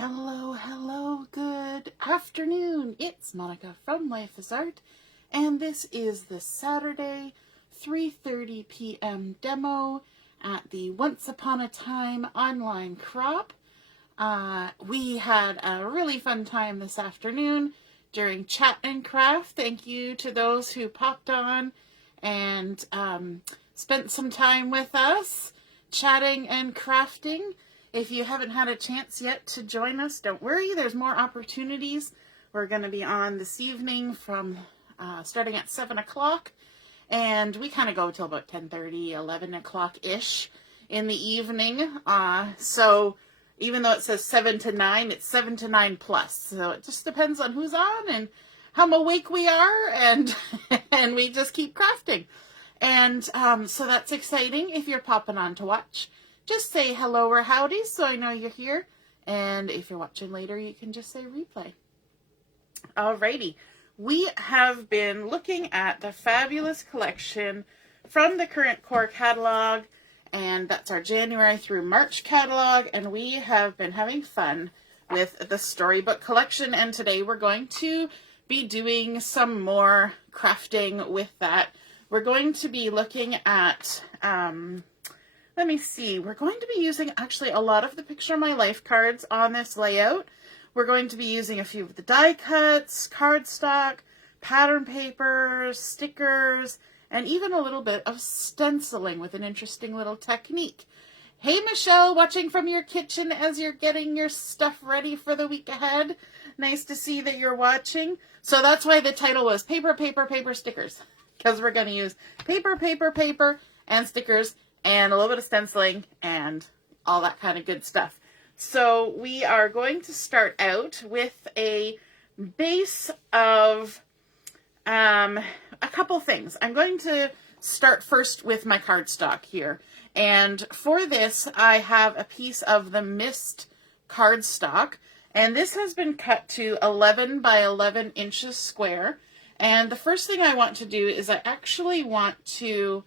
Hello, hello, good afternoon. It's Monica from Life is Art, and this is the Saturday 3:30 p.m. demo at the Once Upon a Time online crop. We had a really fun time this afternoon during Chat and Craft. Thank you to those who popped on and spent some time with us chatting and crafting. If you haven't had a chance yet to join us, don't worry, there's more opportunities. We're going to be on this evening from starting at 7 o'clock, and we kind of go till about 10:30, 11 o'clock-ish in the evening. So even though it says 7 to 9, it's 7 to 9 plus. So it just depends on who's on and how awake we are, and, and we just keep crafting. And so that's exciting. If you're popping on to watch, just say hello or howdy so I know you're here. And if you're watching later, you can just say replay. Alrighty. We have been looking at the fabulous collection from the current core catalog, and that's our January through March catalog, and we have been having fun with the Storybook collection, and today we're going to be doing some more crafting with that. We're going to be looking at let me see. We're going to be using actually a lot of the Picture My Life cards on this layout. We're going to be using a few of the die cuts, cardstock, pattern paper, stickers, and even a little bit of stenciling with an interesting little technique. Hey, Michelle, watching from your kitchen as you're getting your stuff ready for the week ahead. Nice to see that you're watching. So that's why the title was Paper, Paper, Paper, Stickers, because we're going to use paper, paper, paper, and stickers, and a little bit of stenciling and all that kind of good stuff. So we are going to start out with a base of a couple things. I'm going to start first with my cardstock here. And for this, I have a piece of the Mist cardstock. And this has been cut to 11 by 11 inches square. And the first thing I want to do is I actually want to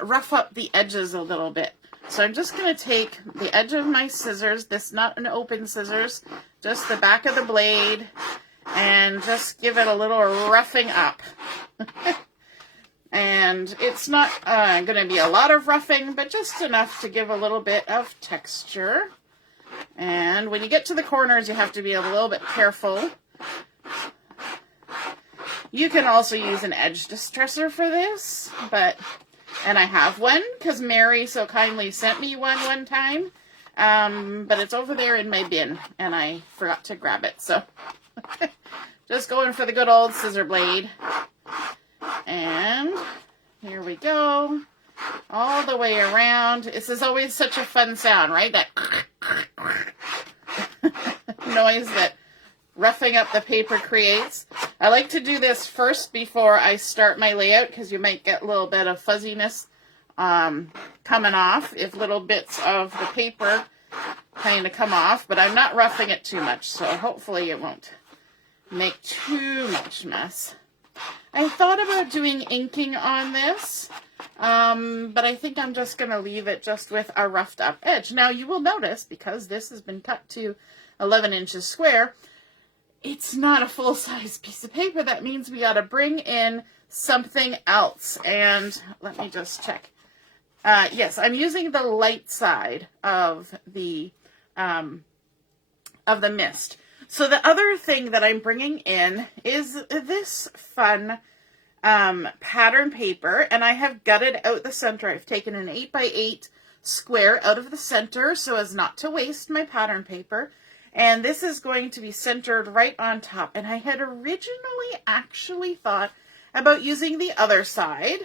rough up the edges a little bit. So I'm just going to take the edge of my scissors, this not an open scissors, just the back of the blade, and just give it a little roughing up. And it's not going to be a lot of roughing, but just enough to give a little bit of texture. And when you get to the corners, you have to be a little bit careful. You can also use an edge distressor for this, and I have one because Mary so kindly sent me one time, but it's over there in my bin, and I forgot to grab it, so just going for the good old scissor blade. And here we go, all the way around. This is always such a fun sound, right? That noise that roughing up the paper creates. I like to do this first before I start my layout because you might get a little bit of fuzziness coming off if little bits of the paper kind of come off, but I'm not roughing it too much, so hopefully it won't make too much mess. I thought about doing inking on this, but I think I'm just going to leave it just with a roughed up edge. Now you will notice, because this has been cut to 11 inches square, it's not a full-size piece of paper. That means we got to bring in something else. And let me just check. Yes, I'm using the light side of the Mist. So the other thing that I'm bringing in is this fun pattern paper, and I have gutted out the center. I've taken an 8 by 8 square out of the center so as not to waste my pattern paper. And this is going to be centered right on top. And I had originally actually thought about using the other side,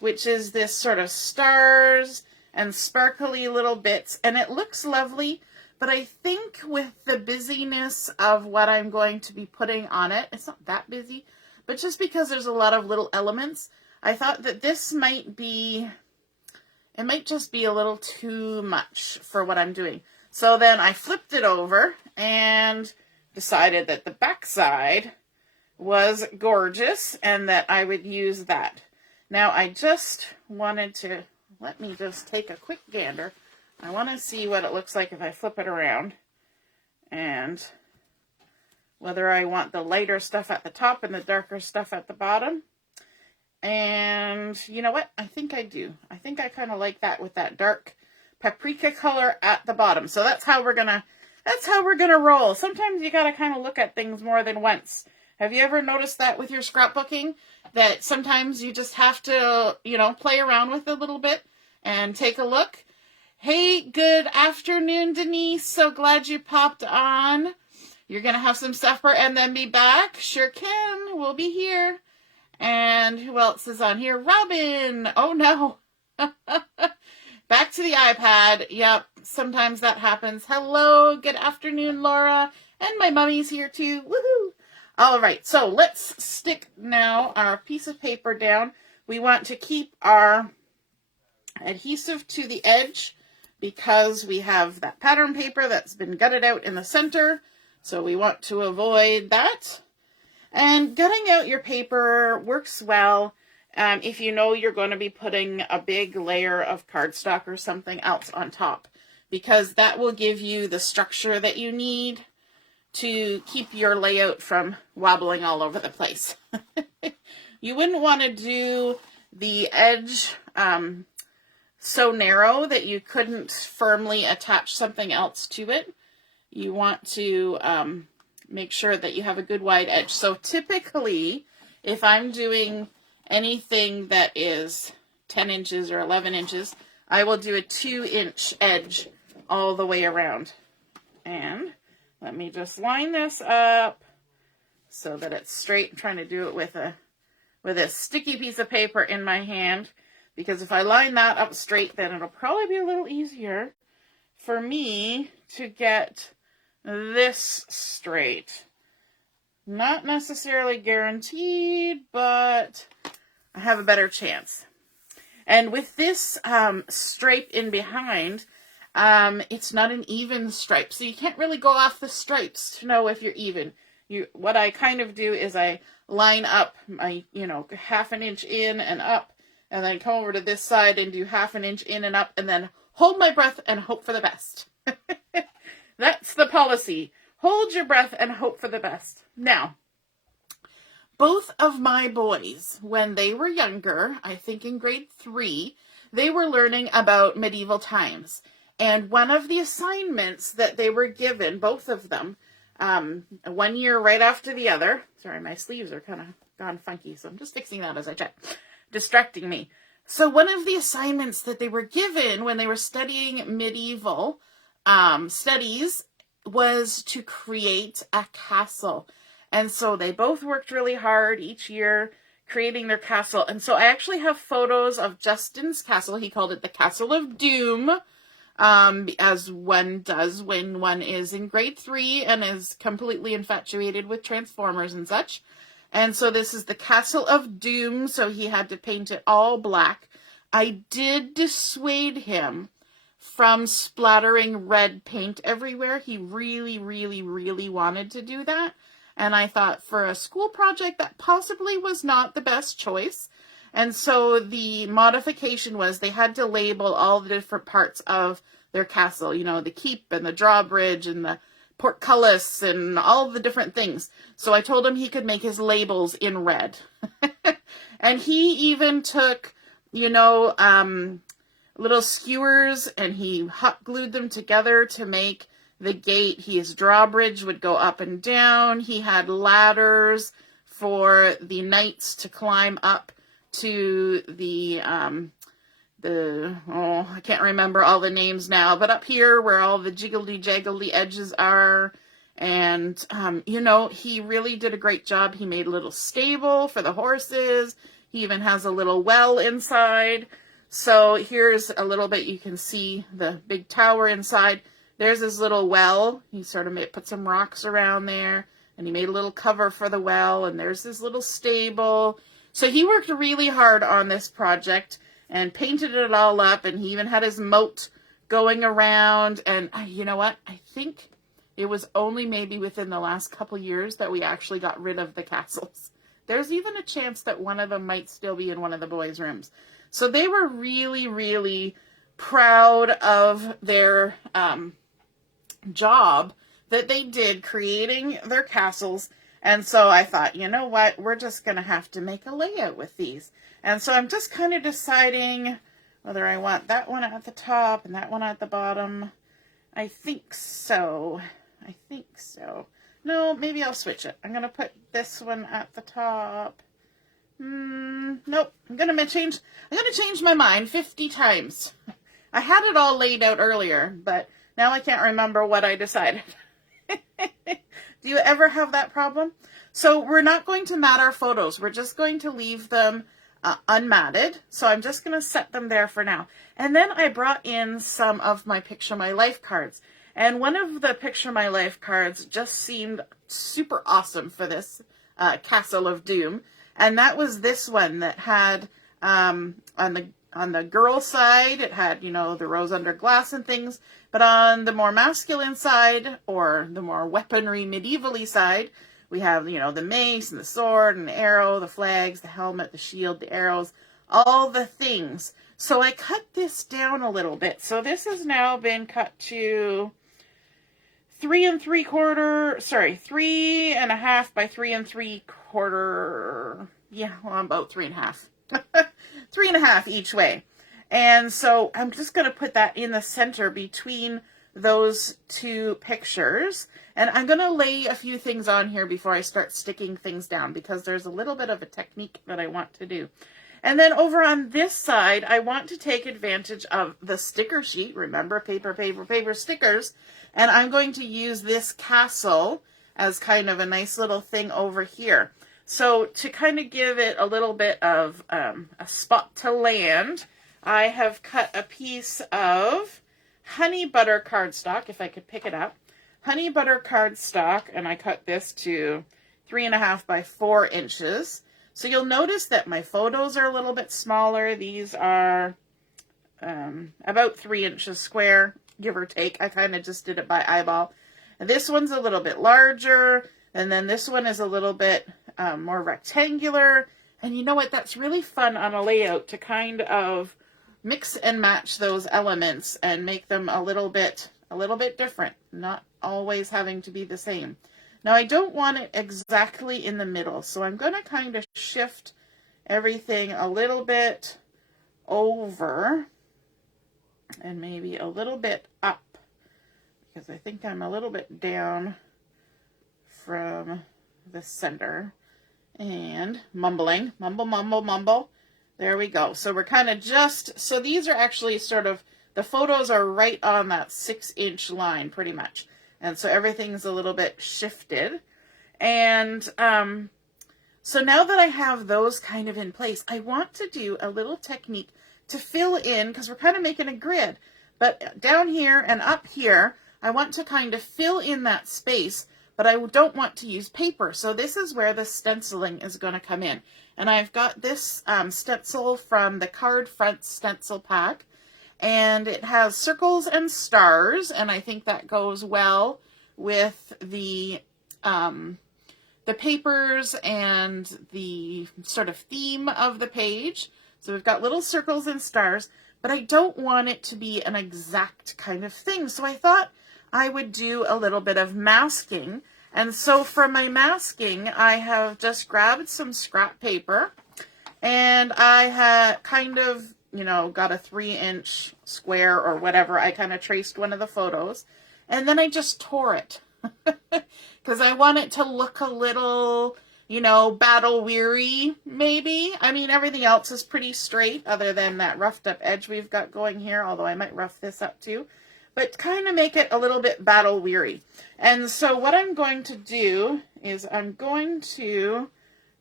which is this sort of stars and sparkly little bits. And it looks lovely, but I think with the busyness of what I'm going to be putting on it, it's not that busy, but just because there's a lot of little elements, I thought that this might just be a little too much for what I'm doing. So then I flipped it over and decided that the back side was gorgeous and that I would use that. Now I just wanted to, let me just take a quick gander. I want to see what it looks like if I flip it around. and whether I want the lighter stuff at the top and the darker stuff at the bottom. And you know what? I think I do. I think I kind of like that with that dark paprika color at the bottom. So that's how we're gonna roll. Sometimes you gotta kind of look at things more than once. Have you ever noticed that with your scrapbooking? That sometimes you just have to, play around with it a little bit and take a look. Hey, good afternoon, Denise. So glad you popped on. You're going to have some supper and then be back? Sure can. We'll be here. And who else is on here? Robin. Oh, no. Back to the iPad. Yep, sometimes that happens. Hello, good afternoon, Laura. And my mummy's here too. Woohoo! All right, so let's stick now our piece of paper down. We want to keep our adhesive to the edge because we have that pattern paper that's been gutted out in the center. So we want to avoid that. And gutting out your paper works well if you know you're going to be putting a big layer of cardstock or something else on top, because that will give you the structure that you need to keep your layout from wobbling all over the place. You wouldn't want to do the edge so narrow that you couldn't firmly attach something else to it. You want to make sure that you have a good wide edge. So typically, if I'm doing anything that is 10 inches or 11 inches, I will do a 2-inch edge all the way around. And let me just line this up so that it's straight. I'm trying to do it with a sticky piece of paper in my hand, because if I line that up straight, then it'll probably be a little easier for me to get this straight. Not necessarily guaranteed, but I have a better chance. And with this stripe in behind, it's not an even stripe, so you can't really go off the stripes to know if you're even. What I kind of do is I line up my, 1/2 inch in and up, and then come over to this side and do 1/2 inch in and up, and then hold my breath and hope for the best. That's the policy. Hold your breath and hope for the best. Now, both of my boys, when they were younger, I think in grade 3, they were learning about medieval times. And one of the assignments that they were given, both of them, 1 year right after the other. Sorry, my sleeves are kind of gone funky, so I'm just fixing that as I chat. Distracting me. So one of the assignments that they were given when they were studying medieval studies was to create a castle. And so they both worked really hard each year creating their castle. And so I actually have photos of Justin's castle. He called it the Castle of Doom, as one does when one is in grade 3 and is completely infatuated with Transformers and such. And so this is the Castle of Doom, so he had to paint it all black. I did dissuade him from splattering red paint everywhere. He really, really, really wanted to do that. And I thought for a school project that possibly was not the best choice. And so the modification was they had to label all the different parts of their castle, the keep and the drawbridge and the portcullis and all the different things. So I told him he could make his labels in red. And he even took, little skewers, and he hot glued them together to make the gate. His drawbridge would go up and down. He had ladders for the knights to climb up to I can't remember all the names now, but up here where all the jiggly-jaggly edges are. And, he really did a great job. He made a little stable for the horses. He even has a little well inside. So here's a little bit, you can see the big tower inside. There's his little well. He sort of put some rocks around there, and he made a little cover for the well, and there's his little stable. So he worked really hard on this project and painted it all up, and he even had his moat going around. And you know what? I think it was only maybe within the last couple years that we actually got rid of the castles. There's even a chance that one of them might still be in one of the boys' rooms. So they were really, really proud of their job that they did creating their castles. And so I thought, you know what, we're just going to have to make a layout with these. And so I'm just kind of deciding whether I want that one at the top and that one at the bottom. I think so. I think so. No, maybe I'll switch it. I'm going to put this one at the top. Nope. I'm going to change my mind 50 times. I had it all laid out earlier, but now I can't remember what I decided. Do you ever have that problem? So we're not going to mat our photos. We're just going to leave them unmatted. So I'm just going to set them there for now. And then I brought in some of my Picture My Life cards. And one of the Picture My Life cards just seemed super awesome for this Castle of Doom. And that was this one that had, on the girl side, it had, you know, the rose under glass and things. But on the more masculine side, or the more weaponry medievally side, we have, you know, the mace and the sword and the arrow, the flags, the helmet, the shield, the arrows, all the things. So I cut this down a little bit. So this has now been cut to 3 3.5 by 3 3/4. Yeah, well, about 3.5. 3.5 each way. And so I'm just going to put that in the center between those two pictures. And I'm going to lay a few things on here before I start sticking things down, because there's a little bit of a technique that I want to do. And then over on this side, I want to take advantage of the sticker sheet. Remember, paper, paper, paper stickers. And I'm going to use this castle as kind of a nice little thing over here. So to kind of give it a little bit of a spot to land, I have cut a piece of honey butter cardstock, if I could pick it up. Honey butter cardstock, and I cut this to 3.5 by 4 inches. So you'll notice that my photos are a little bit smaller. These are about 3 inches square, give or take. I kind of just did it by eyeball. And this one's a little bit larger, and then this one is a little bit more rectangular. And you know what? That's really fun on a layout to kind of mix and match those elements and make them a little bit different, not always having to be the same. Now I don't want it exactly in the middle, so I'm going to kind of shift everything a little bit over and maybe a little bit up, because I think I'm a little bit down from the center. And mumbling, mumble, mumble, mumble. There we go. So we're kind of so these are actually sort of, the photos are right on that 6-inch line pretty much. And so everything's a little bit shifted. And so now that I have those kind of in place, I want to do a little technique to fill in, because we're kind of making a grid. But down here and up here, I want to kind of fill in that space, but I don't want to use paper. So this is where the stenciling is going to come in. And I've got this stencil from the Cardfront stencil pack. And it has circles and stars, and I think that goes well with the papers and the sort of theme of the page. So we've got little circles and stars, but I don't want it to be an exact kind of thing. So I thought I would do a little bit of masking. And so for my masking, I have just grabbed some scrap paper, and I had kind of, you know, got a 3-inch square or whatever. I kind of traced one of the photos, and then I just tore it because I want it to look a little, you know, battle weary, maybe. I mean, everything else is pretty straight other than that roughed up edge we've got going here, although I might rough this up too, but kind of make it a little bit battle weary. And so what I'm going to do is I'm going to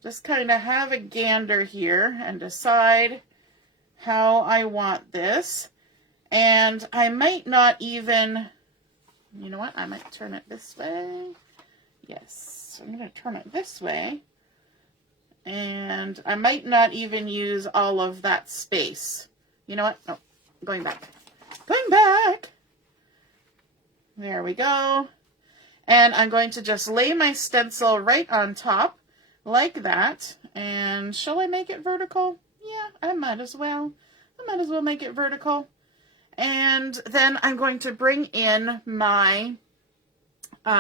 just kind of have a gander here and decide how I want this. And I might not even, you know what, I might turn it this way. Yes, I'm going to turn it this way. And I might not even use all of that space. You know what? No, going back. Going back. There we go. And I'm going to just lay my stencil right on top like that. And shall I make it vertical? Yeah, I might as well. I might as well make it vertical. And then I'm going to bring in my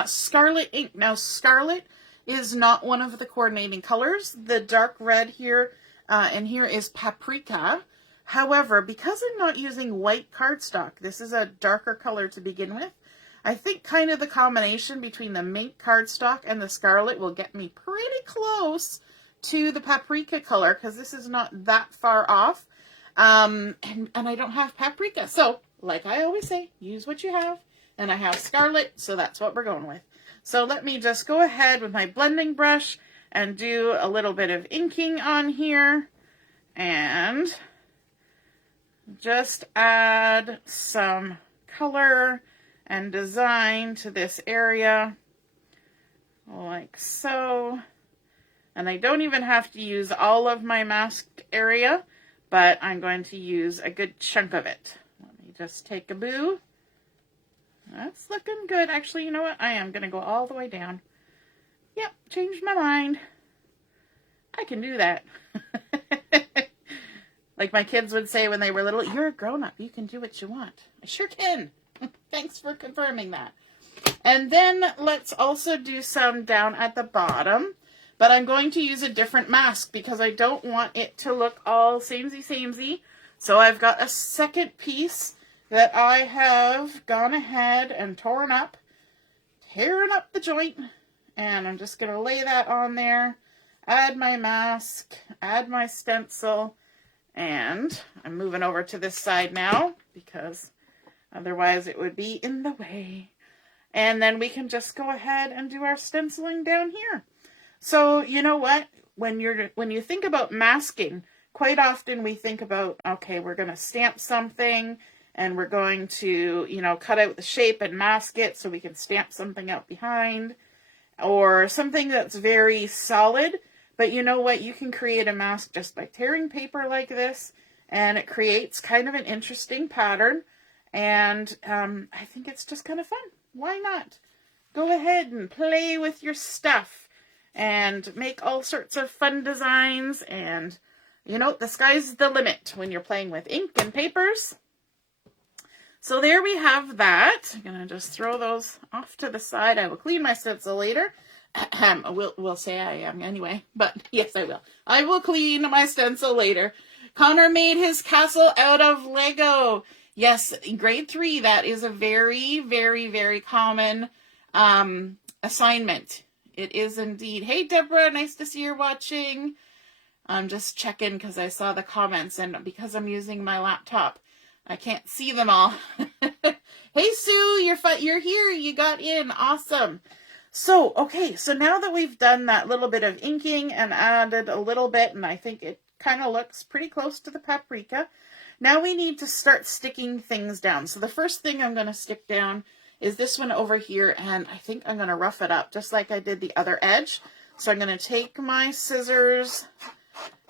Scarlet ink. Now, Scarlet is not one of the coordinating colors. The dark red here and here is paprika. However, because I'm not using white cardstock, this is a darker color to begin with, I think kind of the combination between the mink cardstock and the Scarlet will get me pretty close to the paprika color, because this is not that far off. And I don't have paprika. So, like I always say, use what you have. And I have Scarlet, so that's what we're going with. So let me just go ahead with my blending brush and do a little bit of inking on here. And just add some color and design to this area, like so. And I don't even have to use all of my masked area, but I'm going to use a good chunk of it. Let me just take a boo. That's looking good. Actually, you know what? I am going to go all the way down. Yep, changed my mind. I can do that. Like my kids would say when they were little, you're a grown-up. You can do what you want. I sure can. Thanks for confirming that. And then let's also do some down at the bottom. But I'm going to use a different mask because I don't want it to look all samey. So I've got a second piece that I have gone ahead and tearing up the joint, and I'm just going to lay that on there, add my mask, add my stencil, and I'm moving over to this side now because otherwise it would be in the way. And then we can just go ahead and do our stenciling down here. So you know what? When you think about masking, quite often we think about, okay, we're going to stamp something, and we're going to, you know, cut out the shape and mask it so we can stamp something out behind, or something that's very solid. But you know what? You can create a mask just by tearing paper like this, and it creates kind of an interesting pattern. And I think it's just kind of fun. Why not? Go ahead and play with your stuff and make all sorts of fun designs. And, you know, the sky's the limit when you're playing with ink and papers. So there we have that. I'm going to just throw those off to the side. I will clean my stencil later. We'll say I am anyway, but yes, I will. I will clean my stencil later. Connor made his castle out of Lego. Yes, in grade 3, that is a very, very, very common assignment. It is indeed. Hey, Deborah, nice to see you're watching. I'm just checking because I saw the comments, and because I'm using my laptop, I can't see them all. Hey, Sue, you're here. You got in. Awesome. So, okay, so now that we've done that little bit of inking and added a little bit, and I think it kind of looks pretty close to the paprika, now we need to start sticking things down. So the first thing I'm going to stick down is this one over here, and I think I'm going to rough it up just like I did the other edge. So I'm going to take my scissors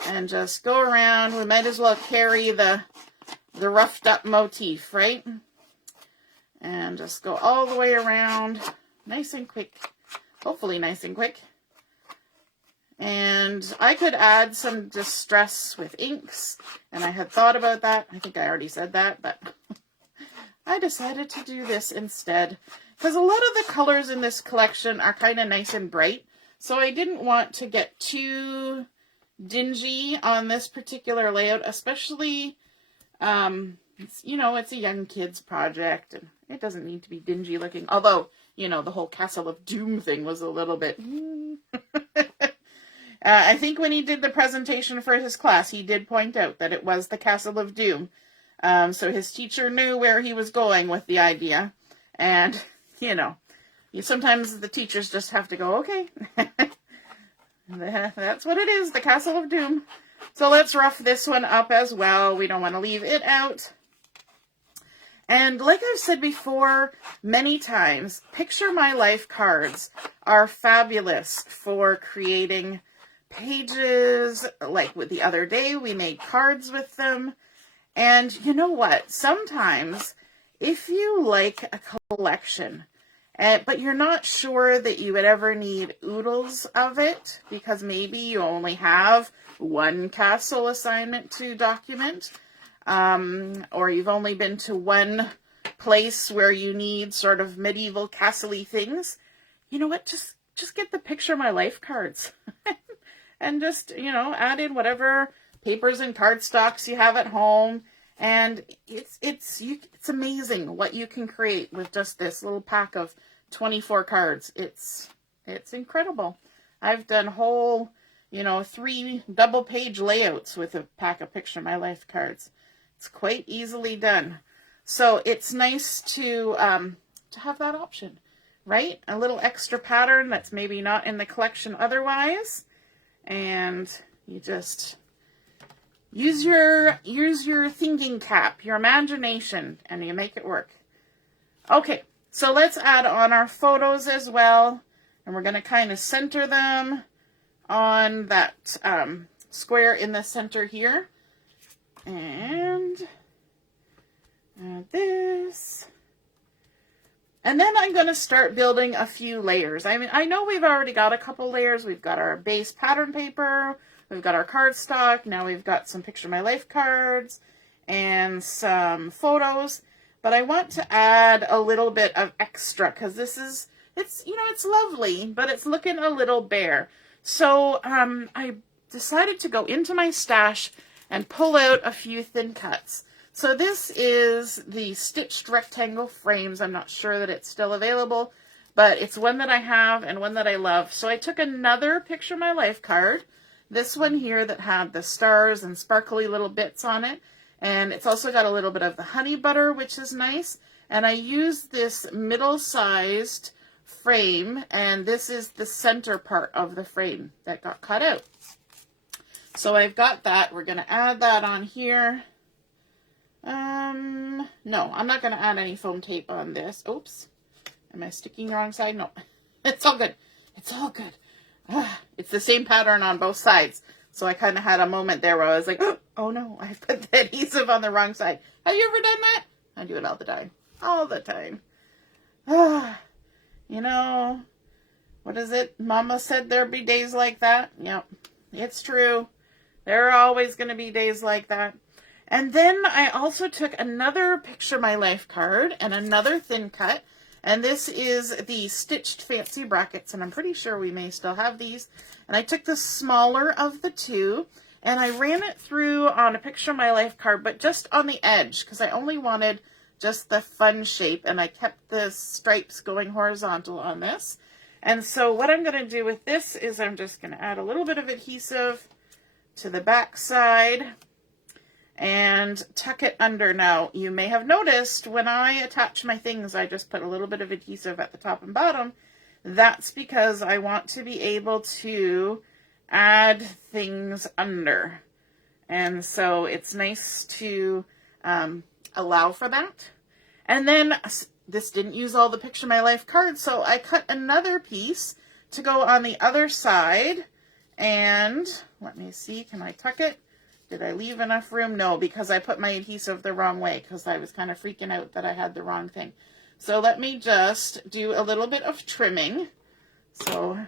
and just go around. We might as well carry the roughed up motif, right? And just go all the way around, nice and quick, hopefully nice and quick. And I could add some distress with inks, and I had thought about that. I think I already said that, but I decided to do this instead because a lot of the colors in this collection are kind of nice and bright. So I didn't want to get too dingy on this particular layout, especially you know, it's a young kids project, and it doesn't need to be dingy looking. Although, you know, the whole Castle of Doom thing was a little bit. I think when he did the presentation for his class, he did point out that it was the Castle of Doom. So his teacher knew where he was going with the idea. And, you know, sometimes the teachers just have to go, okay, that's what it is, the Castle of Doom. So let's rough this one up as well. We don't want to leave it out. And like I've said before many times, Picture My Life cards are fabulous for creating pages. Like with the other day, we made cards with them. And you know what? Sometimes if you like a collection, but you're not sure that you would ever need oodles of it, because maybe you only have one castle assignment to document, or you've only been to one place where you need sort of medieval castle-y things, you know what, just get the Picture My Life cards and just, you know, add in whatever papers and cardstocks you have at home. And it's amazing what you can create with just this little pack of 24 cards. It's incredible. I've done whole, you know, 3 double-page layouts with a pack of Picture My Life cards. It's quite easily done. So it's nice to have that option, right? A little extra pattern that's maybe not in the collection otherwise, and you just use your thinking cap, your imagination, and you make it work. Okay, so let's add on our photos as well, and we're going to kind of center them on that square in the center here, and add this. And then I'm going to start building a few layers. I mean, I know we've already got a couple layers. We've got our base pattern paper, we've got our cardstock, now we've got some Picture My Life cards and some photos. But I want to add a little bit of extra because this is, you know, it's lovely, but it's looking a little bare. So I decided to go into my stash and pull out a few thin cuts. So this is the stitched rectangle frames. I'm not sure that it's still available, but it's one that I have and one that I love. So I took another Picture My Life card, this one here that had the stars and sparkly little bits on it. And it's also got a little bit of the honey butter, which is nice. And I used this middle-sized frame, and this is the center part of the frame that got cut out. So I've got that. We're going to add that on here. No, I'm not going to add any foam tape on this. Oops. Am I sticking the wrong side? No. It's all good. It's all good. It's the same pattern on both sides. So I kind of had a moment there where I was like, oh no, I put the adhesive on the wrong side. Have you ever done that? I do it all the time. All the time. You know, what is it? Mama said there'd be days like that. Yep, it's true. There are always going to be days like that. And then I also took another Picture My Life card and another thin cut. And this is the stitched fancy brackets, and I'm pretty sure we may still have these. And I took the smaller of the two, and I ran it through on a Picture My Life card, but just on the edge, because I only wanted just the fun shape, and I kept the stripes going horizontal on this. And so what I'm going to do with this is I'm just going to add a little bit of adhesive to the back side and tuck it under. Now, you may have noticed when I attach my things, I just put a little bit of adhesive at the top and bottom. That's because I want to be able to add things under. And so it's nice to allow for that. And then this didn't use all the Picture My Life cards, so I cut another piece to go on the other side. And let me see, can I tuck it? Did I leave enough room? No, because I put my adhesive the wrong way because I was kind of freaking out that I had the wrong thing. So let me just do a little bit of trimming. So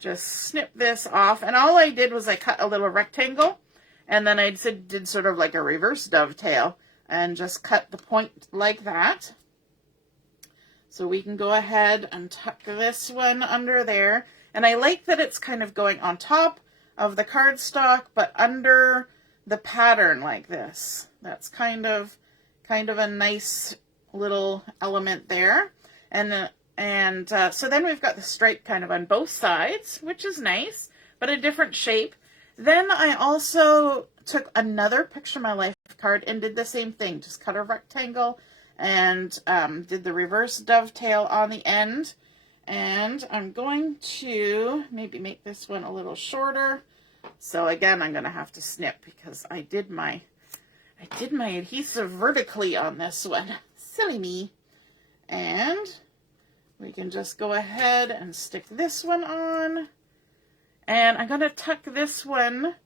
just snip this off. And all I did was I cut a little rectangle, and then I did sort of like a reverse dovetail and just cut the point like that. So we can go ahead and tuck this one under there. And I like that it's kind of going on top of the cardstock, but under the pattern like this. That's kind of a nice little element there. And so then we've got the stripe kind of on both sides, which is nice, but a different shape. Then I also took another Picture My Life card and did the same thing. Just cut a rectangle and did the reverse dovetail on the end. And I'm going to maybe make this one a little shorter. So again, I'm going to have to snip because I did my adhesive vertically on this one. Silly me. And we can just go ahead and stick this one on. And I'm going to tuck this one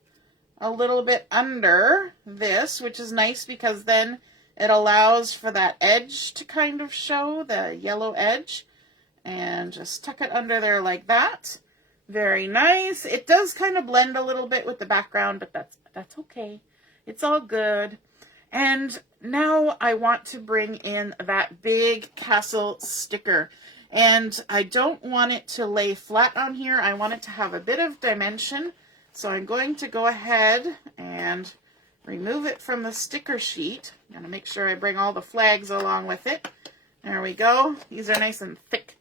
a little bit under this, which is nice because then it allows for that edge to kind of show, the yellow edge. And just tuck it under there like that. Very nice. It does kind of blend a little bit with the background, but that's okay. It's all good. And now I want to bring in that big castle sticker. And I don't want it to lay flat on here. I want it to have a bit of dimension. So I'm going to go ahead and remove it from the sticker sheet. I'm going to make sure I bring all the flags along with it. There we go. These are nice and thick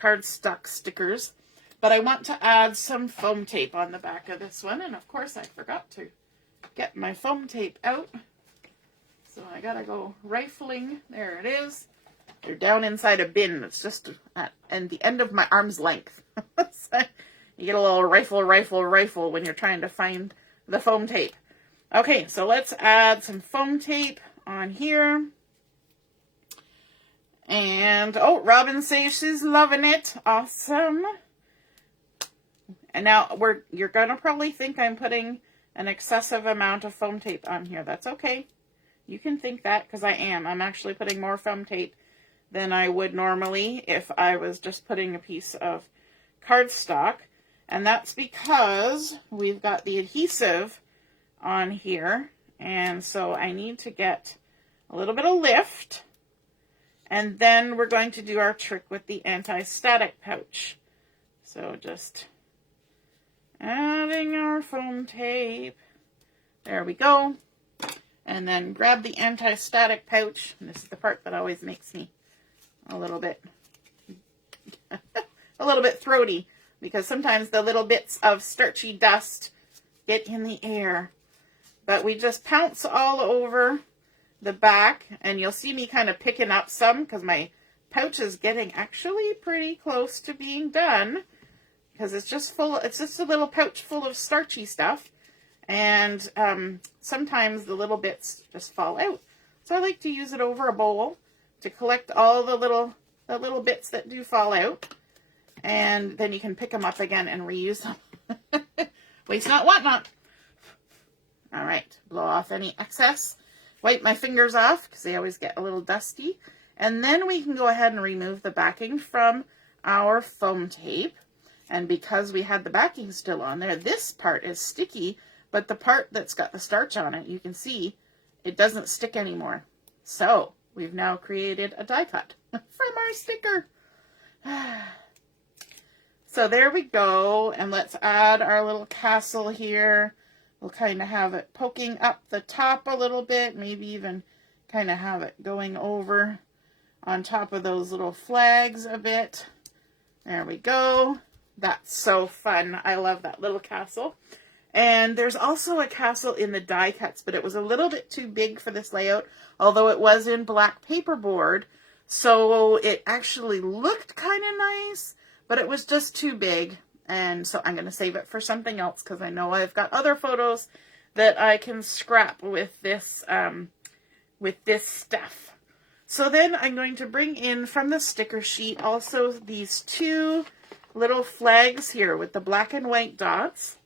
cardstock stickers. But I want to add some foam tape on the back of this one. And of course I forgot to get my foam tape out. So I gotta go rifling. There it is. They're down inside a bin. It's just at the end of my arm's length. So you get a little rifle when you're trying to find the foam tape. Okay, so let's add some foam tape on here. And, oh, Robin says she's loving it. Awesome. And now you're going to probably think I'm putting an excessive amount of foam tape on here. That's okay. You can think that because I am. I'm actually putting more foam tape than I would normally if I was just putting a piece of cardstock. And that's because we've got the adhesive on here. And so I need to get a little bit of lift. And then we're going to do our trick with the anti-static pouch. So just adding our foam tape. There we go. And then grab the anti-static pouch. And this is the part that always makes me a little bit throaty, because sometimes the little bits of starchy dust get in the air. But we just pounce all over the back, and you'll see me kind of picking up some because my pouch is getting actually pretty close to being done, because it's just a little pouch full of starchy stuff, and sometimes the little bits just fall out. So I like to use it over a bowl to collect all the little bits that do fall out, and then you can pick them up again and reuse them. Waste not, want not. All right, blow off any excess. Wipe my fingers off because they always get a little dusty. And then we can go ahead and remove the backing from our foam tape. And because we had the backing still on there, this part is sticky, but the part that's got the starch on it, you can see it doesn't stick anymore. So we've now created a die cut from our sticker. So there we go. And let's add our little castle here. We'll kind of have it poking up the top a little bit, maybe even kind of have it going over on top of those little flags a bit. There we go. That's so fun. I love that little castle. And there's also a castle in the die cuts, but it was a little bit too big for this layout, although it was in black paperboard. So it actually looked kind of nice, but it was just too big. And so I'm going to save it for something else because I know I've got other photos that I can scrap with this stuff. So then I'm going to bring in from the sticker sheet also these two little flags here with the black and white dots.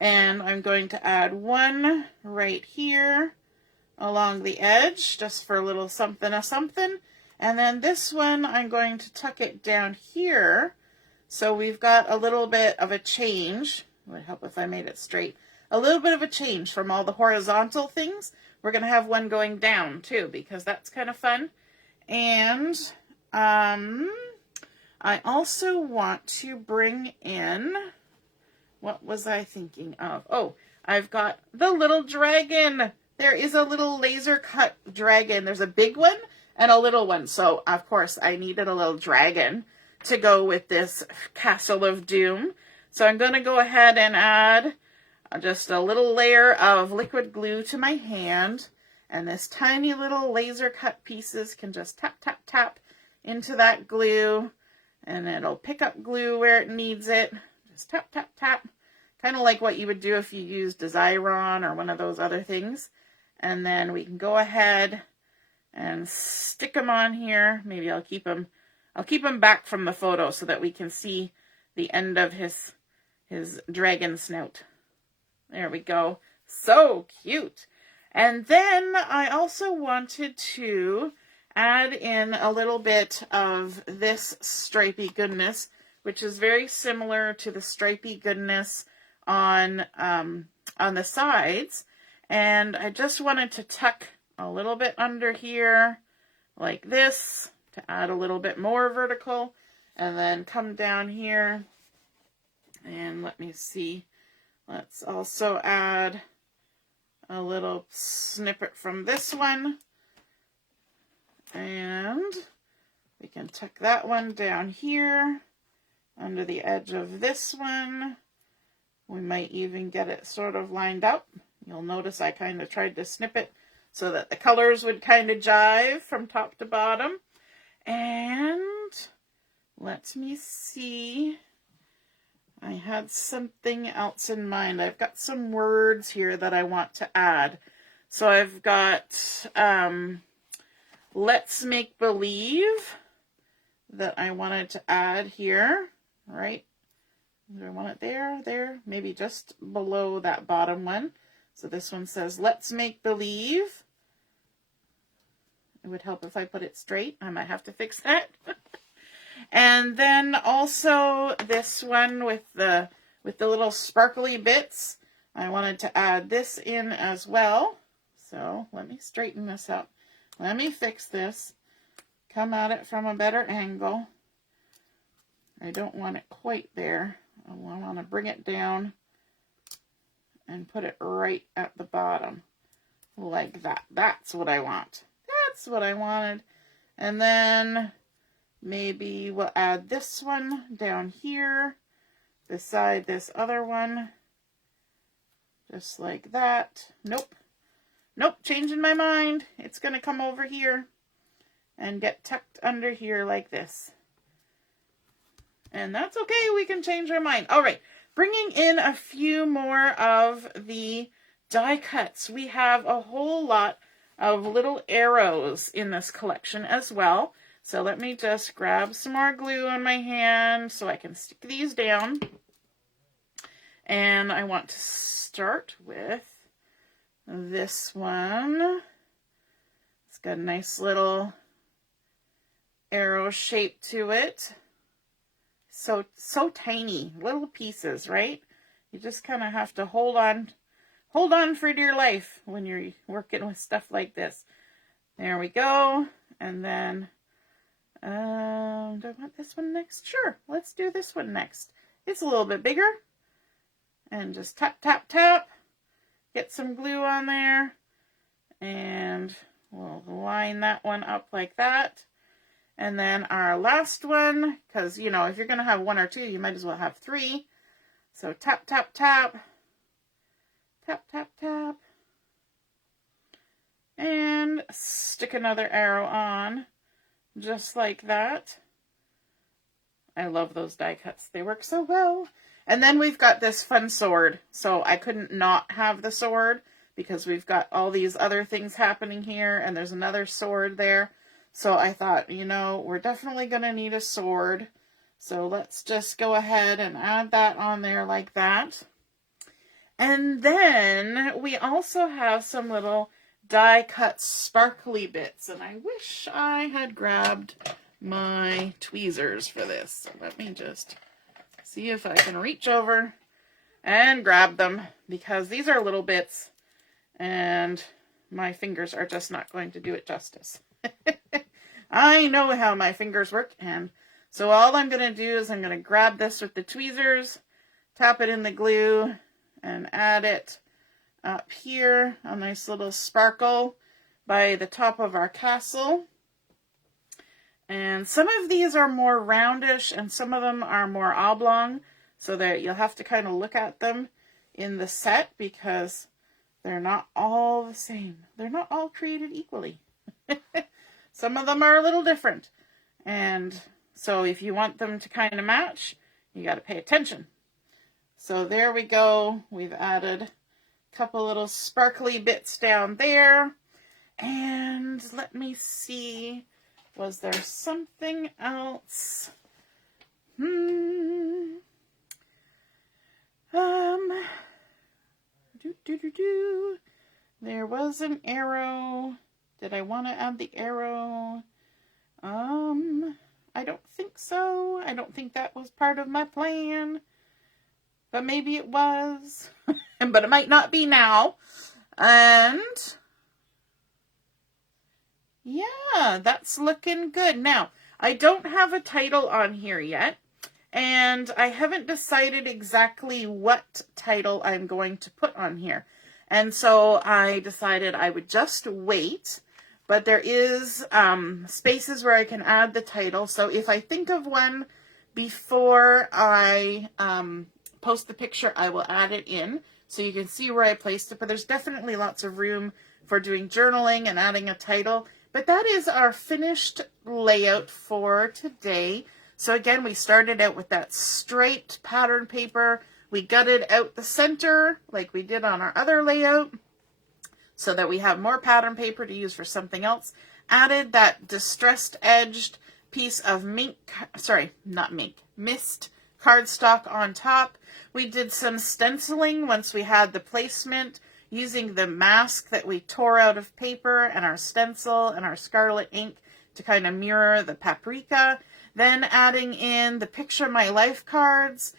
And I'm going to add one right here along the edge just for a little something of something. And then this one I'm going to tuck it down here. So we've got a little bit of a change. It would help if I made it straight. A little bit of a change from all the horizontal things. We're going to have one going down too, because that's kind of fun. And I also want to bring in, what was I thinking of? Oh, I've got the little dragon. There is a little laser cut dragon. There's a big one and a little one. So of course I needed a little dragon to go with this Castle of Doom. So I'm going to go ahead and add just a little layer of liquid glue to my hand. And this tiny little laser cut pieces can just tap, tap, tap into that glue. And it'll pick up glue where it needs it. Just tap, tap, tap. Kind of like what you would do if you used a Xyron or one of those other things. And then we can go ahead and stick them on here. Maybe I'll keep them back from the photo so that we can see the end of his dragon snout. There we go. So cute. And then I also wanted to add in a little bit of this stripy goodness, which is very similar to the stripy goodness on the sides. And I just wanted to tuck a little bit under here like this, to add a little bit more vertical, and then come down here and let me see. Let's also add a little snippet from this one, and we can tuck that one down here under the edge of this one. We might even get it sort of lined up. You'll notice I kind of tried to snip it so that the colors would kind of jive from top to bottom. And let me see. I had something else in mind. I've got some words here that I want to add. So I've got let's make believe that I wanted to add here, right? Do I want it there, there? Maybe just below that bottom one. So this one says, let's make believe. It would help if I put it straight. I might have to fix that. And then also this one with the little sparkly bits. I wanted to add this in as well. So let me straighten this up. Let me fix this. Come at it from a better angle. I don't want it quite there. I want to bring it down and put it right at the bottom like that. That's what I want. That's what I wanted. And then maybe we'll add this one down here beside this other one. Just like that. Nope. Nope, changing my mind. It's going to come over here and get tucked under here like this. And that's okay, we can change our mind. All right, bringing in a few more of the die cuts. We have a whole lot of little arrows in this collection as well. So let me just grab some more glue on my hand so I can stick these down. And I want to start with this one. It's got a nice little arrow shape to it. So tiny, little pieces, right? You just kind of have to hold on for dear life when you're working with stuff like this. There we go. And then, do I want this one next? Sure, let's do this one next. It's a little bit bigger. And just tap, tap, tap. Get some glue on there. And we'll line that one up like that. And then our last one, because, you know, if you're going to have one or two, you might as well have three. So tap, tap, tap. Tap, tap, tap. And stick another arrow on, just like that. I love those die cuts. They work so well. And then we've got this fun sword. So I couldn't not have the sword because we've got all these other things happening here. And there's another sword there. So I thought, you know, we're definitely going to need a sword. So let's just go ahead and add that on there like that. And then we also have some little die cut sparkly bits. And I wish I had grabbed my tweezers for this. So let me just see if I can reach over and grab them, because these are little bits and my fingers are just not going to do it justice. I know how my fingers work, and so all I'm going to do is I'm going to grab this with the tweezers, tap it in the glue, and add it up here, a nice little sparkle by the top of our castle. And some of these are more roundish and some of them are more oblong, so that you'll have to kind of look at them in the set because they're not all the same. They're not all created equally. Some of them are a little different. And so if you want them to kind of match, you got to pay attention. So there we go. We've added a couple little sparkly bits down there. And let me see. Was there something else? There was an arrow. Did I want to add the arrow? I don't think so. I don't think that was part of my plan. But maybe it was. But it might not be now. And Yeah, that's looking good. Now, I don't have a title on here yet, and I haven't decided exactly what title I'm going to put on here. And so I decided I would just wait, but there is spaces where I can add the title. So if I think of one before I post the picture, I will add it in so you can see where I placed it. But there's definitely lots of room for doing journaling and adding a title. But that is our finished layout for today. So again, we started out with that striped pattern paper. We gutted out the center like we did on our other layout so that we have more pattern paper to use for something else. Added that distressed edged piece of mist cardstock on top. We did some stenciling once we had the placement using the mask that we tore out of paper and our stencil and our Scarlet ink to kind of mirror the paprika. Then adding in the Picture My Life cards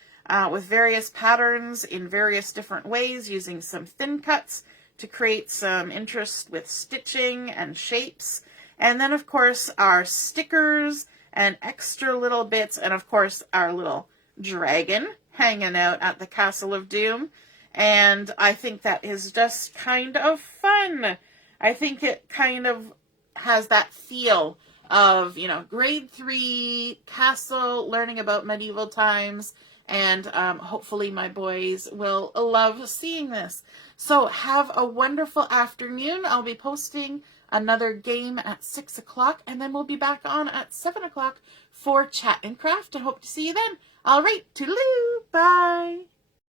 with various patterns in various different ways using some thin cuts to create some interest with stitching and shapes. And then, of course, our stickers and extra little bits, and, of course, our little dragon hanging out at the Castle of Doom. And I think that is just kind of fun. I think it kind of has that feel of, you know, grade 3 castle, learning about medieval times, and hopefully my boys will love seeing this. So have a wonderful afternoon. I'll be posting another game at 6 o'clock, and then we'll be back on at 7 o'clock for Chat and Craft. I hope to see you then. All right, toodaloo, bye.